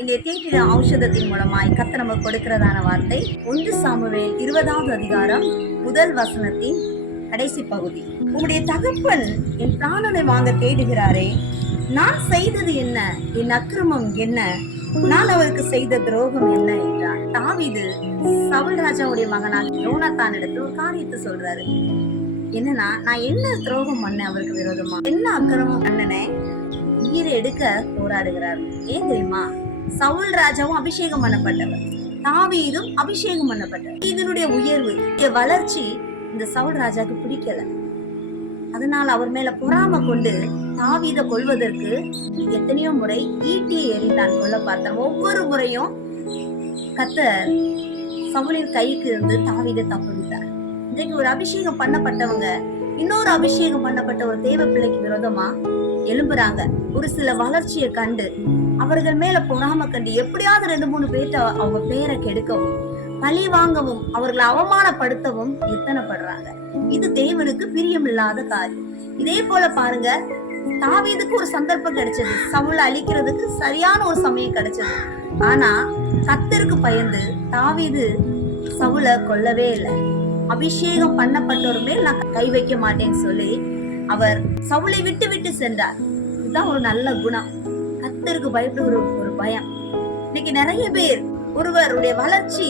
இன்றைய தீட்டின ஔஷதத்தின் மூலமாய் கர்த்தர் நமக்கு கொடுக்கிறதான வார்த்தை 1 சாமுவேல் 20வது அதிகாரம் முதல் வசனத்தின் கடைசி பகுதி. உம்முடைய தகப்பன் என் பிராணனை வாங்க தேடுகிறாரே, நான் செய்தது என்ன? என் அக்கிரமம் என்ன? நான் அவருக்கு செய்த துரோகம் என்ன என்றார். தாவீது சவுல் ராஜாவுடைய மகனாக யோனத்தான் இடத்துல ஒரு காரியத்தை சொல்றாரு. என்னன்னா, நான் என்ன துரோகம் பண்ண அவருக்கு விரோதமா, என்ன அக்கிரமம் பண்ணனேன்? உயிரை எடுக்க போராடுகிறார். ஏன் தெரியுமா? சவுல் ராஜாவும் அபிஷேகம் பண்ணப்பட்டவர், தாவீதும் அபிஷேகம் பண்ணப்பட்டவர். இதனுடைய உயர்வு, வளர்ச்சி இந்த சவுல் ராஜாக்கு பிடிக்கல. அதனால அவர் மேல பொறாம கொண்டு தாவீதை கொல்வதற்கு எத்தனையோ முறை ஈட்டியை எறிந்தான், கொல்ல பார்த்தான். ஒவ்வொரு முறையும் கர்த்தர் சவுலின் கைக்கு இருந்து தாவீதை தப்புவித்தார். இன்றைக்கு ஒரு அபிஷேகம் பண்ணப்பட்டவங்க இன்னொரு அபிஷேகம் பண்ணப்பட்ட ஒரு தேவ பிள்ளைக்கு விரோதமா எழும்புறாங்க. ஒரு சில வளர்ச்சியை கண்டு அவர்கள் மேல பொறாம கண்டு எப்படியாவது 2-3 பேர்ட்ட அவங்க பேரை கெடுக்கவும், பழி வாங்கவும், அவர்களை அவமானப்படுத்தவும் எத்தனைப்படுறாங்க. இது தேவனுக்கு பிரியமில்லாத காரியம். இதே போல பாருங்க, தாவீதுக்கு ஒரு சந்தர்ப்பம் கிடைச்சது, சவுலை அழிக்கிறதுக்கு சரியான ஒரு சமயம் கிடைச்சது. ஆனா கர்த்தருக்கு பயந்து தாவீது சவுலை கொல்லவே இல்லை. அபிஷேகம் பண்ணப்பட்டவர் மேல் நான் கை வைக்க மாட்டேன்னு சொல்லி அவர் சவுலை விட்டு விட்டு சென்றார். இதுதான் ஒரு நல்ல குணம், கர்த்தருக்கு பயப்படுகிற ஒரு பயம். இன்னைக்கு நிறைய பேர் ஒருவருடைய வளர்ச்சி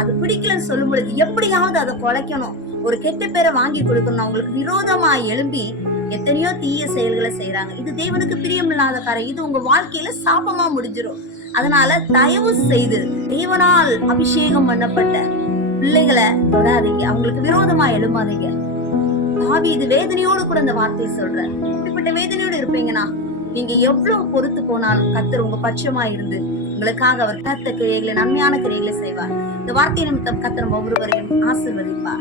அது பிடிக்கலன்னு சொல்லும் பொழுது எப்படியாவது அதை குலைக்கணும், ஒரு கெட்ட பேரை வாங்கி கொடுக்கணும், அவங்களுக்கு விரோதமா எழும்பி எத்தனையோ தீய செயல்களை செய்யறாங்க. இது தேவனுக்கு பிரியமில்லாத காரியம். இது உங்க வாழ்க்கையில சாபமா முடிஞ்சிடும். அதனால தயவு செய்து தேவனால் அபிஷேகம் பண்ணப்பட்ட பிள்ளைகளை தொடாதீங்க, அவங்களுக்கு விரோதமா எழும்பாதீங்க. தாவீது வேதனையோடு கூட இந்த வார்த்தையை சொல்ற. இப்படிப்பட்ட வேதனையோடு இருப்பீங்கன்னா நீங்க எவ்வளவு பொறுத்து போனாலும் கர்த்தர் உங்க பட்சமா இருந்து உங்களுக்காக அவர் கர்த்த கிரியைகளை, நன்மையான கிரியைகளை செய்வார். இந்த வார்த்தை நிமித்தம் கர்த்தர் ஒவ்வொருவரையும் ஆசீர்வதிப்பார்.